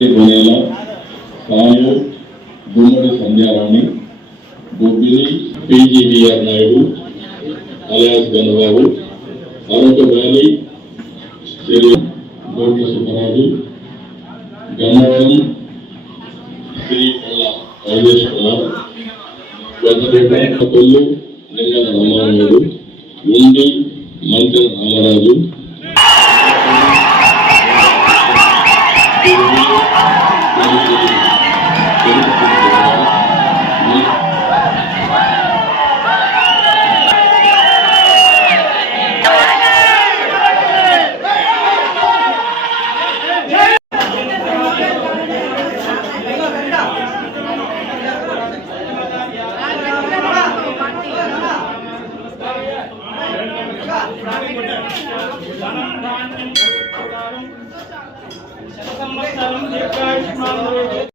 Konela Ramu Gummadi Sandhyarani Bobbili PGVR Naidu alias Gannababu Araku valley Shri Goti Subbaraju Gannavaram Shri Palla Rajesh Kumar Peddapeta Kollu Nimmala Ramarayudu Undi మంత్రి రామరాజు நலம் தீர்க்காயுஷ்மான்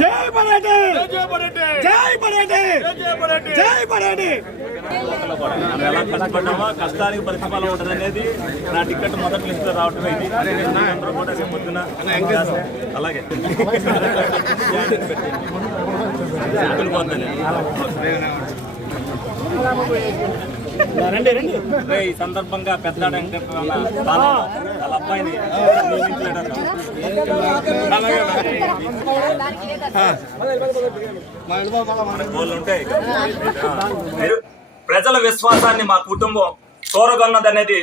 జై పరేటి జై పరేటి జై పరేటి మనం ఎలా కష్టపడ్డామో కష్టానికి ప్రతిఫలం ఉంటుంది అనేది నా టికెట్ మొదటి లిస్ట్లో రావటం ఇది అందరూ కూడా రేపు పొద్దున అలాగే. పోతాను. ఈ సందర్భంగా పెద్దాడ వాళ్ళ అబ్బాయిని ఉంటాయి ప్రజల విశ్వాసాన్ని మా కుటుంబం చూరగొన్నదనేది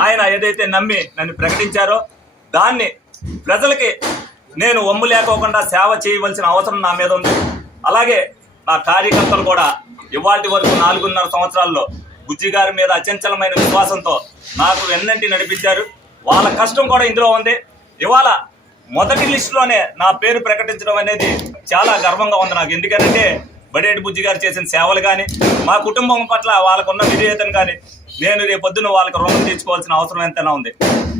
ఆయన ఏదైతే నమ్మి నన్ను ప్రకటించారో దాన్ని ప్రజలకి నేను ఒమ్ము లేకోకుండా సేవ చేయవలసిన అవసరం నా మీద ఉంది. అలాగే నా కార్యకర్తలు కూడా ఇవాటి వరకు నాలుగున్నర సంవత్సరాల్లో బుజ్జి గారి మీద అచంచలమైన విశ్వాసంతో నాకు వెన్నంటి నడిపించారు. వాళ్ళ కష్టం కూడా ఇందులో ఉంది. ఇవాళ మొదటి లిస్టులోనే నా పేరు ప్రకటించడం అనేది చాలా గర్వంగా ఉంది నాకు. ఎందుకంటే బడేటి బుజ్జి గారు చేసిన సేవలు కానీ మా కుటుంబం పట్ల వాళ్ళకున్న విధేయతను కానీ నేను రేపొద్దున వాళ్ళకి రుణం తీర్చుకోవాల్సిన అవసరం ఎంతైనా ఉంది.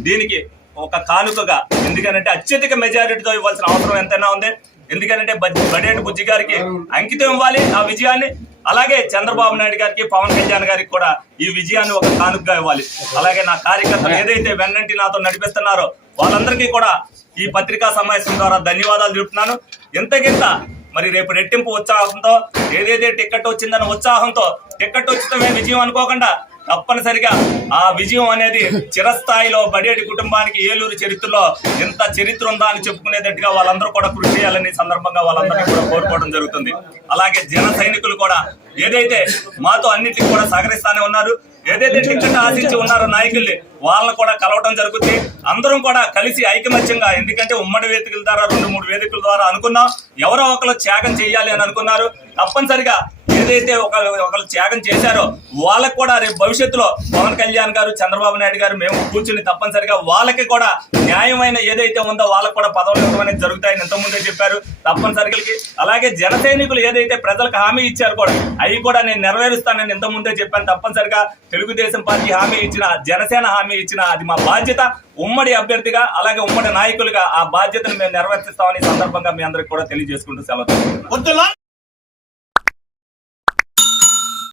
దీనికి ఒక కానుకగా ఎందుకంటే అత్యధిక మెజారిటీతో ఇవ్వాల్సిన అవసరం ఎంతైనా ఉంది. ఎందుకంటే బడేటి బుజ్జి గారికి అంకితం ఇవ్వాలి ఆ విజయాన్ని. అలాగే చంద్రబాబు నాయుడు గారికి పవన్ కళ్యాణ్ గారికి కూడా ఈ విజయాన్ని ఒక కానుకగా ఇవ్వాలి. అలాగే నా కార్యకర్తలు ఏదైతే వెన్నంటి నాతో నడిపిస్తున్నారో వాళ్ళందరికీ కూడా ఈ పత్రికా సమావేశం ద్వారా ధన్యవాదాలు చెప్తున్నాను ఇంతకింత మరి రేపు రెట్టింపు ఉత్సాహంతో ఏదైతే టికెట్ వచ్చిందన్న ఉత్సాహంతో టికెట్ వచ్చితమే విజయం అనుకోకుండా తప్పనిసరిగా ఆ విజయం అనేది చిరస్థాయిలో బడేటి కుటుంబానికి ఏలూరు చరిత్రలో ఎంత చరిత్ర ఉందా అని చెప్పుకునేటట్టుగా వాళ్ళందరూ కూడా కృషి చేయాలని సందర్భంగా వాళ్ళందరినీ కూడా కోరుకోవడం జరుగుతుంది. అలాగే జన సైనికులు కూడా ఏదైతే మాతో అన్నింటికి కూడా సహకరిస్తానే ఉన్నారు ఏదైతే టికెట్ ఆశించి ఉన్నారో నాయకుల్ని వాళ్ళని కూడా కలవటం జరుగుతుంది. అందరం కూడా కలిసి ఐకమత్యంగా ఎందుకంటే ఉమ్మడి వేదికల ద్వారా రెండు మూడు వేదికల ద్వారా అనుకున్నాం ఎవరో ఒకరు త్యాగం చేయాలి అని అనుకున్నారు. తప్పనిసరిగా ఏదైతే ఒకరు ఒకరు త్యాగం చేశారో వాళ్ళకు కూడా రేపు భవిష్యత్తులో పవన్ కళ్యాణ్ గారు చంద్రబాబు నాయుడు గారు మేము కూర్చుని తప్పనిసరిగా వాళ్ళకి కూడా న్యాయమైన ఏదైతే ఉందో వాళ్ళకు కూడా పదవులు ఇవ్వడం అనేది జరుగుతాయని ఇంతకుముందే చెప్పారు. తప్పనిసరికి అలాగే జన సైనికులు ఏదైతే ప్రజలకు హామీ ఇచ్చారు కూడా అవి కూడా నేను నెరవేరుస్తానని ఇంతకుముందే చెప్పాను. తప్పనిసరిగా తెలుగుదేశం పార్టీ హామీ ఇచ్చిన జనసేన హామీ ఇచ్చిన అది మా బాధ్యత. ఉమ్మడి అభ్యర్థిగా అలాగే ఉమ్మడి నాయకులుగా ఆ బాధ్యతను మేము నెరవేర్తిస్తామని సందర్భంగా మీ అందరికి కూడా తెలియజేసుకుంటూ సెలవు